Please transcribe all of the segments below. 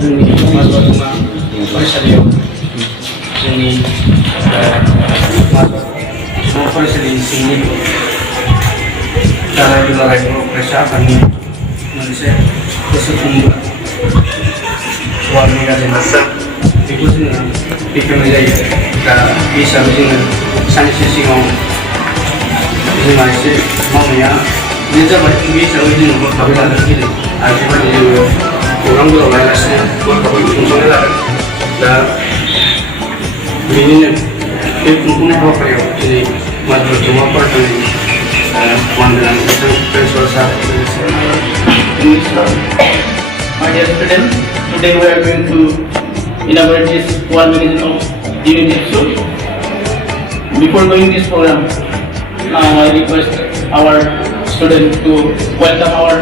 जोंनि माजबाट फरायसालियाव जोंनि माजबाट फरायसालि सिंनि दालाय दुलाराय बर' फरायसा आफादनि मोनसे गोसोखांबो वार्डनि गाज्रि बेखौ जोङो बेखेवनाय जायो। दा बे हिसाबै जोङो साननैसो सिगाङाव जोंहा एसे मावनाया लेट जाबाय। बे हिसाबै जोङो हरखाबै लानानै फैदों आरो बेबायदि जोङो प्रग्रामफोराव लायालासिनो हरखाबै खुंफुंनाय जादों। दा बेनिनो बे खुंफुंनाय हाबाफारियाव दिनै माजबाट जौमा फरायसालिनि मानगोनां प्रिन्सिपाल सार My dear students, today we are going to inaugurate this wall magazine of ABSU. Before going this program, now I request our students to welcome our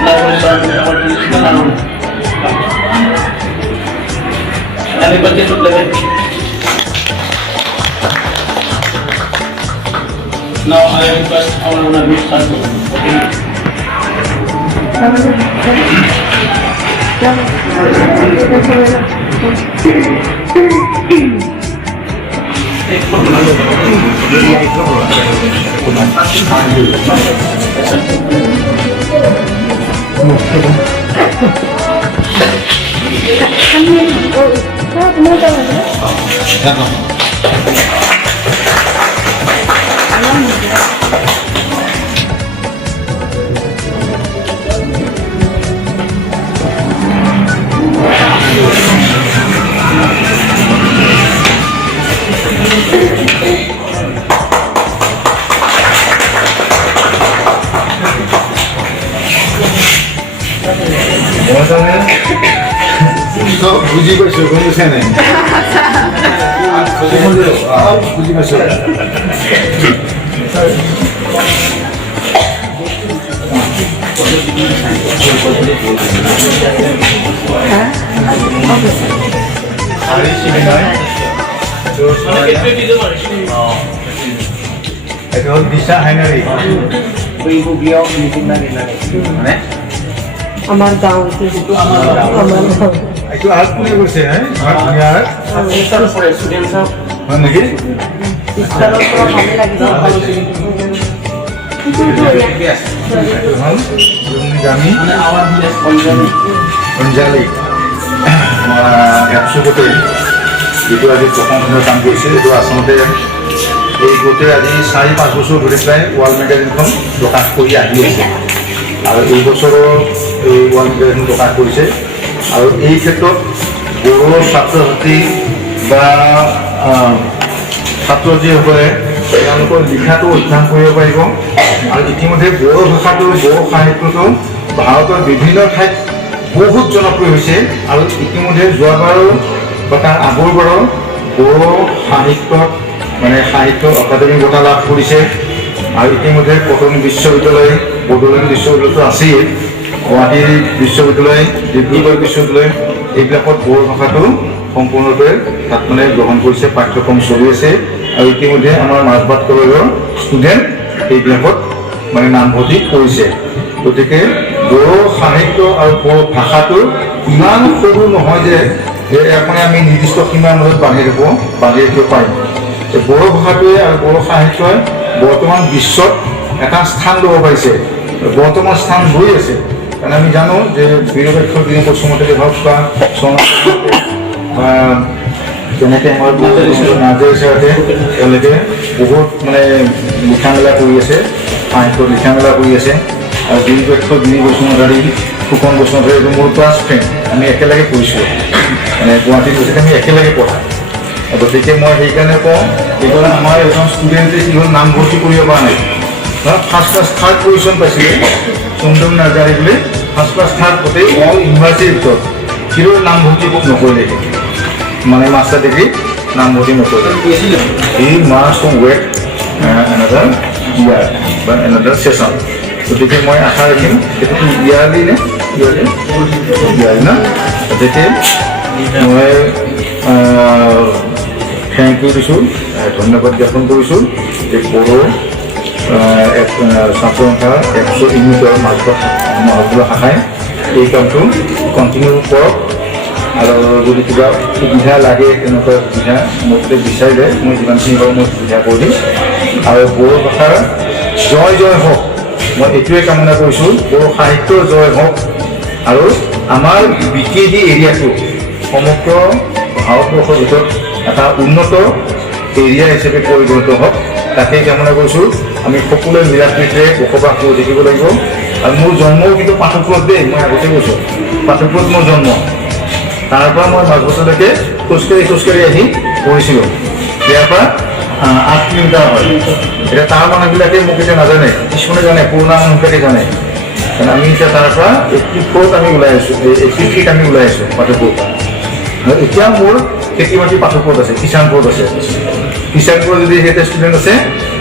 inauguration with our traditional honor. And request you to play. Now I request our inauguration start. বুঝি পাইছো কোনো চাই নাই বুঝি পাইছো itu bisa hainari bugliau meeting lagi মানে আমার গাঁও itu আমার গাঁও itu আজ কোনে করছে হ্যাঁ আর স্যার ফর স্টুডেন্টস অফ মানে কি ইসলাম পুরো ভালো লাগছে kami Onjali ABSU gote itu আজি প্ৰথম কাম কৰিছে। এইটো আচলতে এই গোটে আজি 4-5 বছৰ ধৰি প্ৰায় ৱাল মেগাজিনখন প্ৰকাশ কৰি আহি আছে আৰু এই বছৰৰ এই ৱাল মেগাজিন প্ৰকাশ কৰিছে। আৰু এই ক্ষেত্ৰত বড়ো ছাত্ৰ ছাত্ৰী বা ছাত্ৰ ছাত্ৰীসকলে তেওঁলোকৰ লিখাটো অধ্যয়ন কৰিব পাৰিব। আৰু ইতিমধ্যে বড়ো ভাষাটো বড়ো সাহিত্যটো ভাৰতৰ বিভিন্ন ঠাইত বহুত জনপ্ৰিয় হৈছে আৰু ইতিমধ্যে যোৱাবাৰো বা তাৰ আগৰবাৰো বড়ো সাহিত্যত মানে সাহিত্য অকাডেমি বঁটা লাভ কৰিছে। আৰু ইতিমধ্যে কটন বিশ্ববিদ্যালয় বড়োলেণ্ড বিশ্ববিদ্যালয়টো আছেই, গুৱাহাটী বিশ্ববিদ্যালয় ডিব্ৰুগড় বিশ্ববিদ্যালয় এইবিলাকত বড়ো ভাষাটো সম্পূৰ্ণৰূপে তাত মানে গ্ৰহণ কৰিছে, পাঠ্যক্ৰম চলি আছে। আৰু ইতিমধ্যে আমাৰ মাজবাট কলেজৰ ষ্টুডেণ্ট এইবিলাকত মানে নামভৰ্তি কৰিছে। গতিকে বড়ো সাহিত্য আৰু বড়ো ভাষাটো ইমান সৰু নহয় যে এখন আমি নিৰ্দিষ্ট সীমাৰ মাজত বান্ধি ৰাখিব পাৰিম। বড়ো ভাষাটোৱে আৰু বড়ো সাহিত্যই বৰ্তমান বিশ্বত এটা স্থান ল'ব পাৰিছে, বৰ্তমান স্থান লৈ আছে। কাৰণ আমি জানো যে বীৰবক্ষ দিনে বসুমতাৰী হওক বা তেনেকৈ আমাৰ নাজেৰ ছাৰতে তেওঁলোকে বহুত মানে লিখা মেলা কৰি আছে, সাহিত্যত লিখা মেলা কৰি আছে। আৰু বীৰবক্ষ দিনে বসুমতাৰী ফুকন বসুমতাৰী এইটো মোৰ ক্লাছ ফ্ৰেণ্ড, আমি একেলগে পঢ়িছোঁ, মানে গুৱাহাটীত গৈছে আমি একেলগে পঢ়া। গতিকে মই সেইকাৰণে কওঁ এইটো আমাৰ এজন ষ্টুডেণ্টে কি হ'ল নামভৰ্তি কৰিব পৰা নাই, ফাৰ্ষ্ট ক্লাছ থাৰ্ড পজিশ্যন পাইছিলে চন্দন নাৰ্জাৰী বুলি, ফাৰ্ষ্ট ক্লাছ থাৰ্ড গোটেই অল ইউনিভাৰ্চিটিৰ ভিতৰত, কিন্তু নামভৰ্তি নকৰিলে, মানে মাষ্টাৰ ডিগ্ৰী নামভৰ্তি নকৰিলে। ই মাষ্ট ৱেট এনাডাৰ ইয়াৰ বা এনাডাৰ ছেশ্যন। গতিকে মই আশা ৰাখিম এইটোতো ইয়াৰলি নে ইয়াৰলি না, গতিকে মই থেংক ইউ দিছোঁ, ধন্যবাদ জ্ঞাপন কৰিছোঁ যে বড়ো ছাত্ৰ সংখ্যা ABSU ইউনিটৰ মাজবাট শাখাই এই কামটো কণ্টিনিউ কৰক আৰু যদি কিবা সুবিধা লাগে তেনেকুৱা সুবিধা মোক বিচাৰিলে মই যিমানখিনি পাৰোঁ মই সুবিধা কৰি দিম আৰু বড়ো ভাষাৰ জয় জয় হওক মই এইটোৱে কামনা কৰিছোঁ বড়ো সাহিত্যৰ জয় হওক আৰু আমাৰ BKD এৰিয়াটো সমগ্ৰ ভাৰতবৰ্ষৰ ভিতৰত এটা উন্নত এৰিয়া হিচাপে পৰিগণিত হওক তাকেই কামনা কৰিছোঁ আমি সকলোৱে মিলা প্ৰীতিৰে বসবাস কৰি থাকিব লাগিব আৰু মোৰ জন্মও কিন্তু পাঠকপুৰত দেই মই আগতে কৈছোঁ পাঠকপুৰত মোৰ জন্ম তাৰ পৰা মই মাজবছৰলৈকে খোজকাঢ়ি আহি পঢ়িছিলোঁ ইয়াৰ পৰা 8 কিলোমিটাৰ হয় এতিয়া তাৰ মানুহবিলাকে মোক এতিয়া নাজানে কিছুমানে জানে পুৰণা মানুহবিলাকে জানে কাৰণ আমি এতিয়া তাৰ পৰা 84ত আমি ওলাই আছোঁ 83ত আমি ওলাই আছোঁ পাঠকপুৰৰ পৰা আৰু এতিয়া মোৰ খেতি মাটি পাঠকপুৰত আছে কিষাণপুৰত আছে কিষাণপুৰত যদি এটা ষ্টুডেণ্ট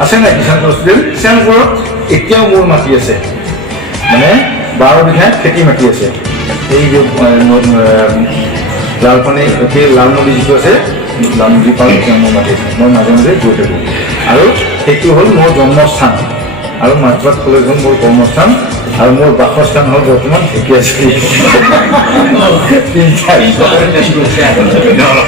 আছে নাই কিষাণপুৰ ষ্টুডেণ্ট কিষাণপুৰত এতিয়াও মোৰ মাটি আছে মানে 12 বিঘা খেতি মাটি আছে এই যে লালপানী সেই লাল নদী যিটো আছে লাল নদী পাৰ মোৰ মাটি আছে মই মাজে মাজে গৈ থাকোঁ আৰু সেইটো হ'ল মোৰ জন্মস্থান আৰু মাজবাট কলেজ হ'ল মোৰ কৰ্মস্থান আৰু মোৰ বাসস্থান হ'ল বৰ্তমান ঢেকীয়াজুলি